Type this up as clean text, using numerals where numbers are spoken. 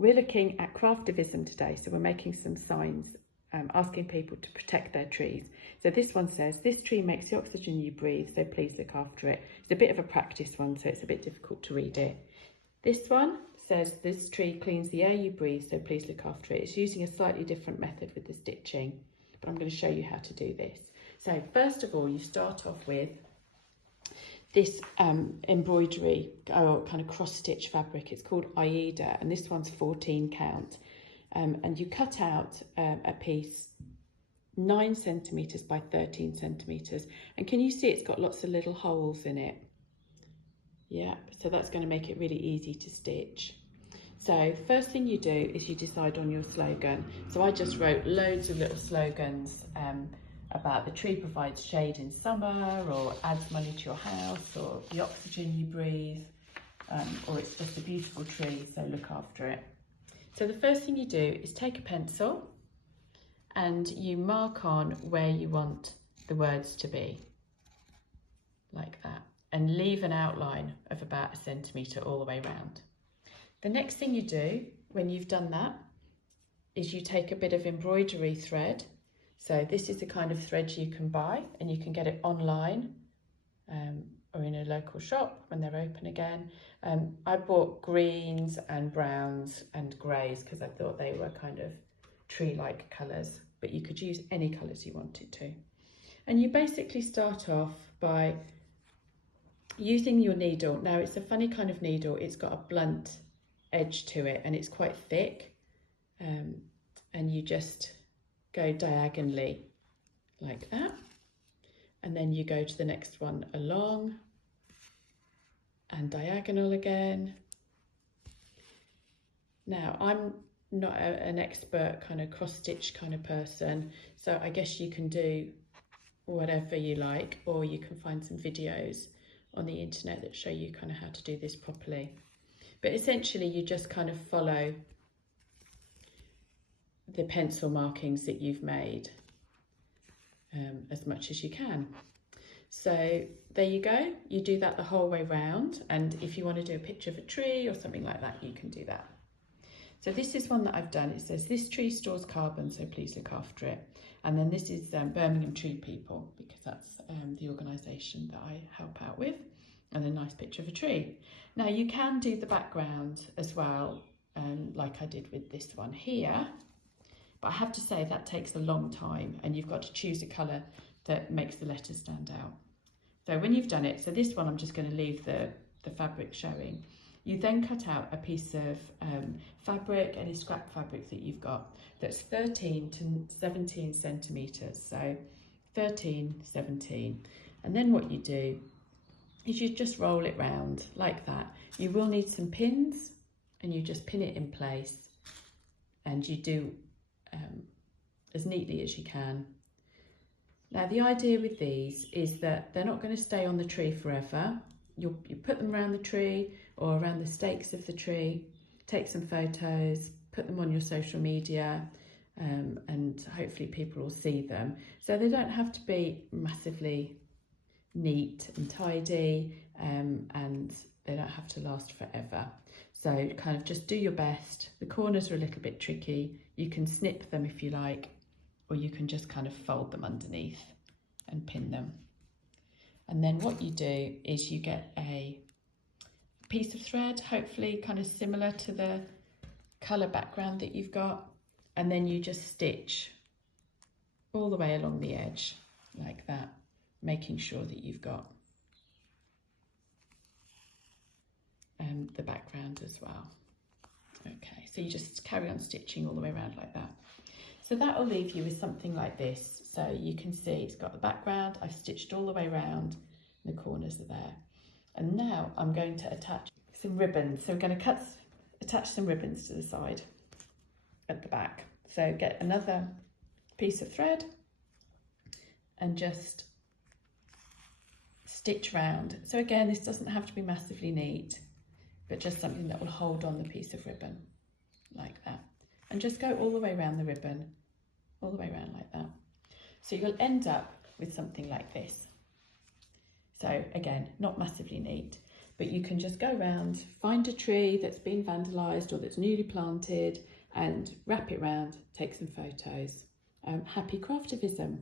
we're looking at Craftivism today, so we're making some signs asking people to protect their trees. So this one says, this tree makes the oxygen you breathe, so please look after it. It's a bit of a practice one, so it's a bit difficult to read it. This one says, this tree cleans the air you breathe, so please look after it. It's using a slightly different method with the stitching, but I'm going to show you how to do this. So first of all, you start off with this embroidery or kind of cross stitch fabric. It's called Aida, and this one's 14 count. And you cut out a piece 9 centimetres by 13 centimetres. And can you see it's got lots of little holes in it? Yeah, so that's going to make it really easy to stitch. So first thing you do is you decide on your slogan. So I just wrote loads of little slogans about the tree provides shade in summer, or adds money to your house, or the oxygen you breathe, or it's just a beautiful tree, so look after it. So the first thing you do is take a pencil and you mark on where you want the words to be, like that, and leave an outline of about 1 centimetre all the way around. The next thing you do when you've done that is you take a bit of embroidery thread. So this is the kind of thread you can buy, and you can get it online or in a local shop when they're open again. I bought greens and browns and greys because I thought they were kind of tree-like colours, but you could use any colours you wanted to. And you basically start off by using your needle. Now it's a funny kind of needle, it's got a blunt edge to it and it's quite thick, and you just go diagonally like that, and then you go to the next one along and diagonal again. Now I'm not an expert kind of cross stitch kind of person, so I guess you can do whatever you like, or you can find some videos on the internet that show you kind of how to do this properly. But essentially you just kind of follow the pencil markings that you've made as much as you can. So there you go, you do that the whole way round, and if you want to do a picture of a tree or something like that, you can do that. So this is one that I've done. It says, this tree stores carbon, so please look after it. And then this is Birmingham Tree People, because that's the organisation that I help out with, and a nice picture of a tree. Now you can do the background as well, like I did with this one here, but I have to say that takes a long time, and you've got to choose a colour that makes the letters stand out. So when you've done it, so this one I'm just going to leave the fabric showing. You then cut out a piece of fabric, any scrap fabric that you've got, that's 13 to 17 centimetres, so 13, 17. And then what you do is you just roll it round like that. You will need some pins, and you just pin it in place, and you do as neatly as you can. Now the idea with these is that they're not going to stay on the tree forever. You put them around the tree or around the stakes of the tree, take some photos, put them on your social media, and hopefully people will see them. So they don't have to be massively neat and tidy, and they don't have to last forever. So kind of just do your best. The corners are a little bit tricky. You can snip them if you like, or you can just kind of fold them underneath and pin them. And then what you do is you get a piece of thread, hopefully kind of similar to the colour background that you've got, and then you just stitch all the way along the edge like that, making sure that you've got the background as well. Okay, so you just carry on stitching all the way around like that. So that will leave you with something like this. So you can see it's got the background, I've stitched all the way around, the corners are there. And now I'm going to attach some ribbons. So we're going to attach some ribbons to the side at the back. So get another piece of thread and just stitch round. So again, this doesn't have to be massively neat, but just something that will hold on the piece of ribbon like that. And just go all the way around the ribbon, all the way around like that. So you'll end up with something like this. So again, not massively neat, but you can just go around, find a tree that's been vandalised or that's newly planted and wrap it round, take some photos. Happy craftivism.